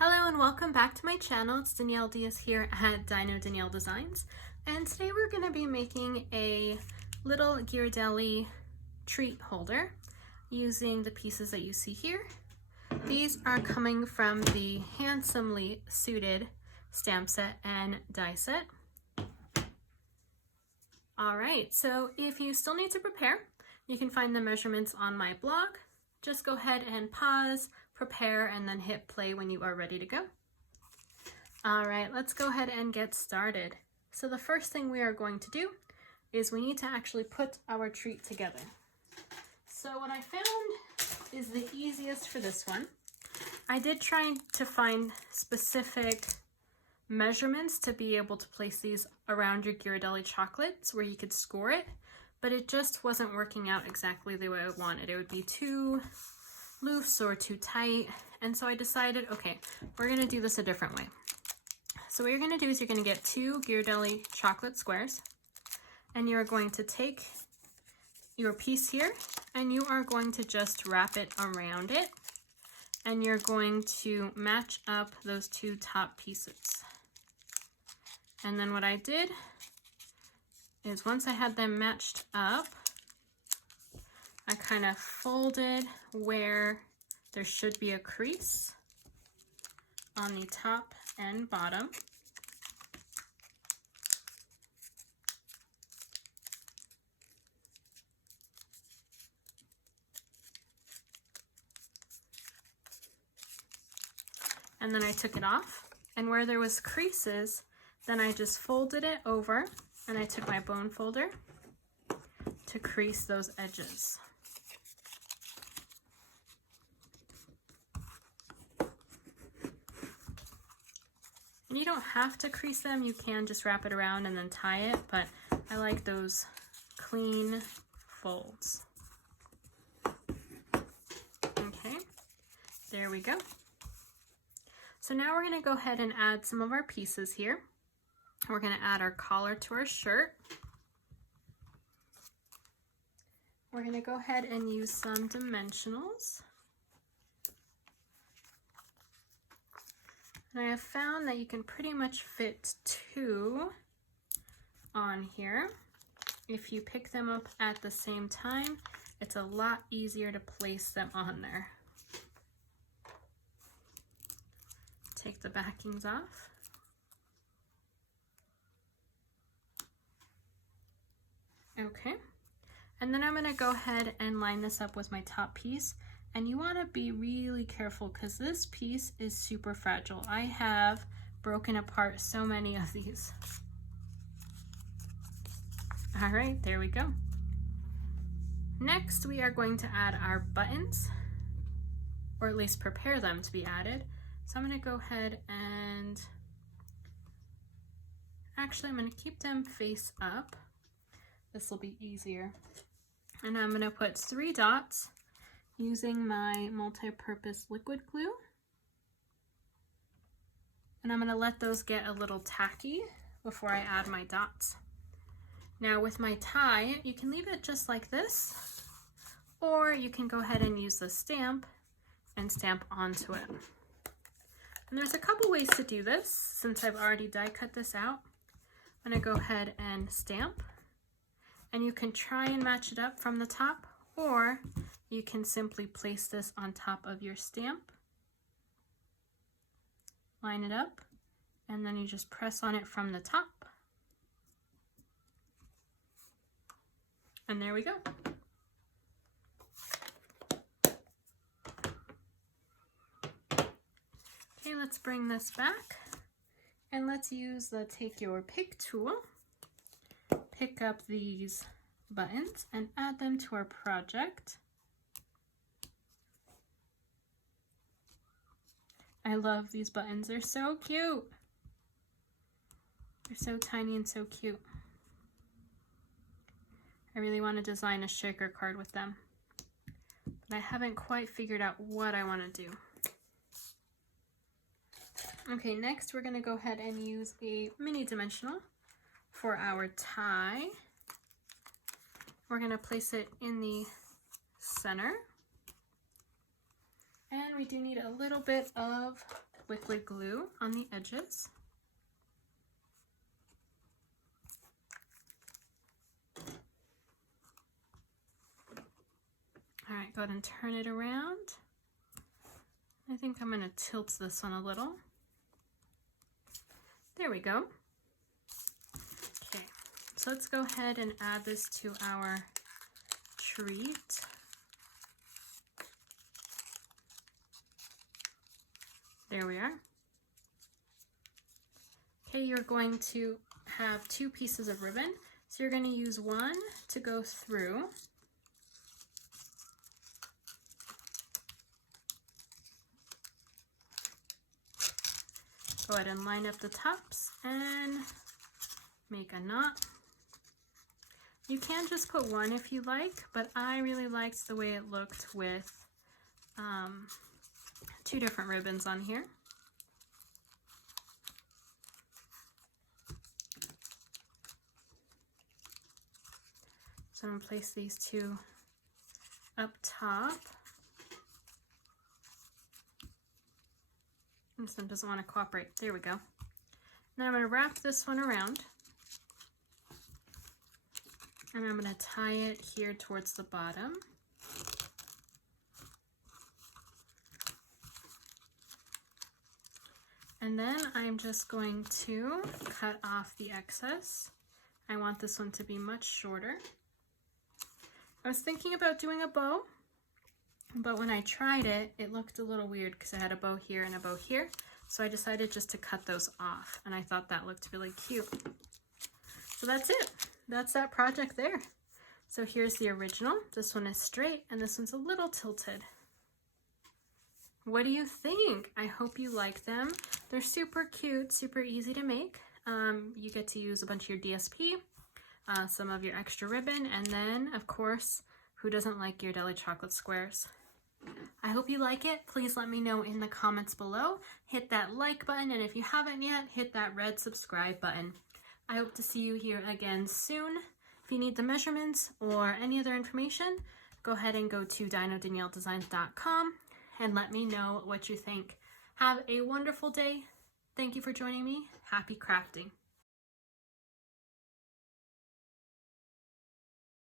Hello and welcome back to my channel. It's Danielle Diaz here at Dino Danielle Designs, and today we're going to be making a little Ghirardelli treat holder using the pieces that you see here. These are coming from the Handsomely Suited stamp set and die set. Alright, so if you still need to prepare, you can find the measurements on my blog. Just go ahead and pause, prepare, and then hit play when you are ready to go. All right, let's go ahead and get started. So the first thing we are going to do is we need to actually put our treat together. So what I found is the easiest for this one. I did try to find specific measurements to be able to place these around your Ghirardelli chocolates where you could score it, but it just wasn't working out exactly the way I wanted. It would be too loose or too tight, and so I decided, okay, we're gonna do this a different way. So what you're gonna do is you're gonna get 2 Ghirardelli chocolate squares, and you're going to take your piece here and you are going to just wrap it around it, and you're going to match up those 2 top pieces. And then what I did is once I had them matched up, I kind of folded where there should be a crease on the top and bottom. And then I took it off, and where there was creases, then I just folded it over, and I took my bone folder to crease those edges. And you don't have to crease them, you can just wrap it around and then tie it, but I like those clean folds. Okay, there we go. So now we're going to go ahead and add some of our pieces here. We're going to add our collar to our shirt. We're going to go ahead and use some dimensionals. And I have found that you can pretty much fit 2 on here. If you pick them up at the same time, it's a lot easier to place them on there. Take the backings off. Okay, and then I'm going to go ahead and line this up with my top piece. And you want to be really careful because this piece is super fragile. I have broken apart so many of these. All right, there we go. Next, we are going to add our buttons, or at least prepare them to be added. So I'm going to go ahead and actually I'm going to keep them face up. This will be easier. And I'm going to put 3 dots using my multi-purpose liquid glue. And I'm going to let those get a little tacky before I add my dots. Now with my tie, you can leave it just like this, or you can go ahead and use the stamp and stamp onto it. And there's a couple ways to do this. Since I've already die cut this out, I'm going to go ahead and stamp. And you can try and match it up from the top, or you can simply place this on top of your stamp, line it up, and then you just press on it from the top. And there we go. Okay, let's bring this back, and let's use the Take Your Pick tool. Pick up these buttons and add them to our project. I love these buttons, they're so cute. They're so tiny and so cute. I really want to design a shaker card with them, but I haven't quite figured out what I want to do. Okay, next we're going to go ahead and use a mini dimensional for our tie. We're going to place it in the center. And we do need a little bit of liquid glue on the edges. All right, go ahead and turn it around. I think I'm going to tilt this one a little. There we go. Okay, so let's go ahead and add this to our treat. There we are. Okay, you're going to have 2 pieces of ribbon. So you're going to use one to go through. Go ahead and line up the tops and make a knot. You can just put one if you like, but I really liked the way it looked with 2 different ribbons on here. So I'm going to place these 2 up top. This one doesn't want to cooperate. There we go. Now I'm going to wrap this one around. And I'm going to tie it here towards the bottom. And then I'm just going to cut off the excess. I want this one to be much shorter. I was thinking about doing a bow, but when I tried it, it looked a little weird because I had a bow here and a bow here. So I decided just to cut those off, and I thought that looked really cute. So that's it. That's that project there. So here's the original. This one is straight, and this one's a little tilted. What do you think? I hope you like them. They're super cute, super easy to make. You get to use a bunch of your DSP, some of your extra ribbon, and then, of course, who doesn't like Ghirardelli chocolate squares? I hope you like it. Please let me know in the comments below. Hit that like button, and if you haven't yet, hit that red subscribe button. I hope to see you here again soon. If you need the measurements or any other information, go ahead and go to dinodanielledesigns.com and let me know what you think. Have a wonderful day. Thank you for joining me. Happy crafting.